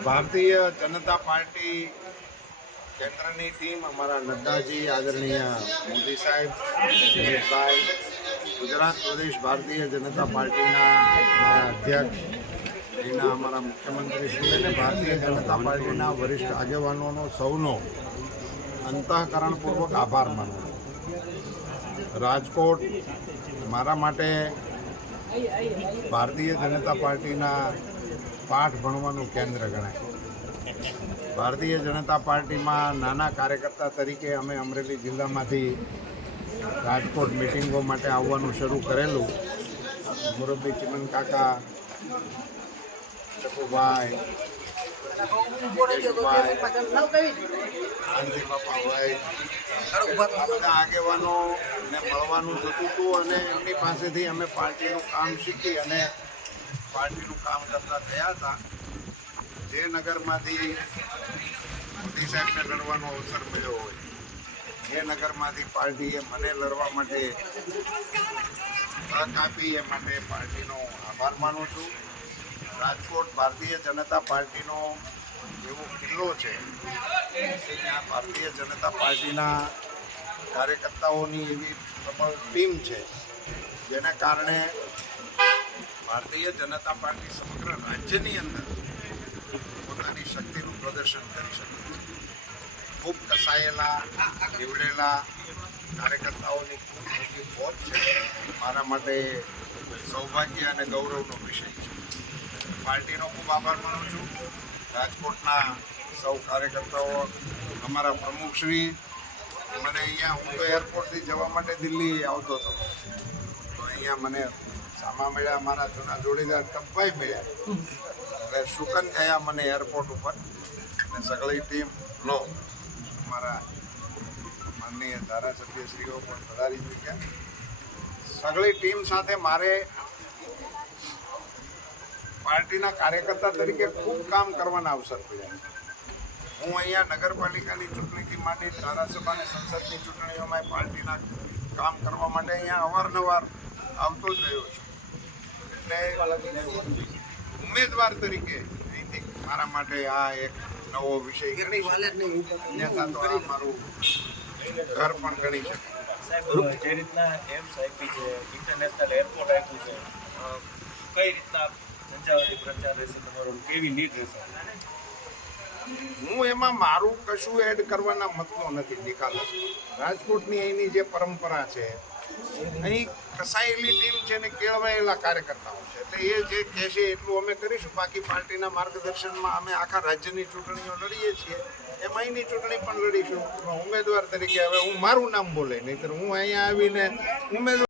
Bharatiya Janata party કેન્દ્રની team અમારા નડ્ડાજી, આદરણીય મોદી સાહેબ, અમિતભાઈ, ગુજરાત પ્રદેશ ભારતીય જનતા પાર્ટીના અમારા અધ્યક્ષ, એના અમારા મુખ્યમંત્રી શ્રી અને ભારતીય જનતા પાર્ટીના વરિષ્ઠ આગેવાનોનો સૌનો અંતઃકરણપૂર્વક આભાર માનું છું. રાજકોટ મારા માટે ભારતીય જનતા પાર્ટીના પાઠ ભણવાનું કેન્દ્ર ગણાય. ભારતીય જનતા પાર્ટીમાં નાના કાર્યકર્તા તરીકે અમે અમરેલી જિલ્લામાંથી રાજકોટ મિટિંગો માટે આવવાનું શરૂ કરેલું. મુરબ્બી ચિમન કાકા, ચકુભાઈ, આંજી બાપાભાઈ, બધા આગેવાનોને મળવાનું થતું હતું અને એમની પાસેથી અમે પાર્ટીનું કામ શીખી અને પાર્ટીનું કામ કરતા થયા હતા. જે નગરમાંથી મોદી સાહેબને લડવાનો અવસર મળ્યો હોય, જે નગરમાંથી પાર્ટીએ મને લડવા માટે તક આપી, એ માટે પાર્ટીનો આભાર માનું છું. રાજકોટ ભારતીય જનતા પાર્ટીનો એવો કિલ્લો છે કે ત્યાં ભારતીય જનતા પાર્ટીના કાર્યકર્તાઓની એવી પ્રબળ ટીમ છે, જેને કારણે ભારતીય જનતા પાર્ટી સમગ્ર રાજ્યની અંદર પોતાની શક્તિનું પ્રદર્શન કરી શકે છે. ખૂબ કસાયેલા, નીવડેલા કાર્યકર્તાઓની ખૂબ મોટી ફોજ છે. મારા માટે સૌભાગ્ય અને ગૌરવનો વિષય છે. પાર્ટીનો ખૂબ આભાર માનું છું. રાજકોટના સૌ કાર્યકર્તાઓ, અમારા પ્રમુખશ્રી, મને અહીંયા, હું તો એરપોર્ટથી જવા માટે દિલ્હી આવતો હતો, તો અહીંયા મને સામા મળ્યા, મારા જૂના જોડીદાર ટપ્પાઈ મળ્યા, એટલે શુકન થયા મને એરપોર્ટ ઉપર. અને સગળી ટીમ લો, અમારા માનનીય ધારાસભ્યશ્રીઓ પણ પધારી ચૂક્યા. સગળી ટીમ સાથે મારે પાર્ટીના કાર્યકર્તા તરીકે ખૂબ કામ કરવાના અવસર મળ્યા. હું અહીંયા નગરપાલિકાની ચૂંટણીથી માંડી ધારાસભા અને સંસદની ચૂંટણીઓમાં પાર્ટીના કામ કરવા માટે અહીંયા અવારનવાર આવતો જ રહ્યો છું. એટલે ઉમેદવાર તરીકે અહીંથી મારા માટે આ એક નવો વિષય ગણી શકાય. અન્યથા તો આ મારું ઘર પણ ગણી શકાય. સાહેબ, જે રીતના એમ્સ આપી છે, ઇન્ટરનેશનલ એરપોર્ટ આપ્યું છે, કઈ રીતના સંચાલન પ્રચાર રહેશે તમારો, કેવી લીડ રહેશે? હું એમાં મારું કશું એડ કરવાના મતનો નથી. નિકાલસ રાજકોટની અહીંની જે પરંપરા છે, અહીં કસાયેલી ટીમ છે ને કેળવાયેલા કાર્યકર્તાઓ છે, એટલે એ જે કહેશે એટલું અમે કરીશું. બાકી પાર્ટીના માર્ગદર્શનમાં અમે આખા રાજ્યની ચૂંટણીઓ લડીએ છીએ, એમ અહીંની ચૂંટણી પણ લડીશું. ઉમેદવાર તરીકે હવે હું મારું નામ બોલે, નહીંતર હું અહીંયા આવીને ઉમેદવાર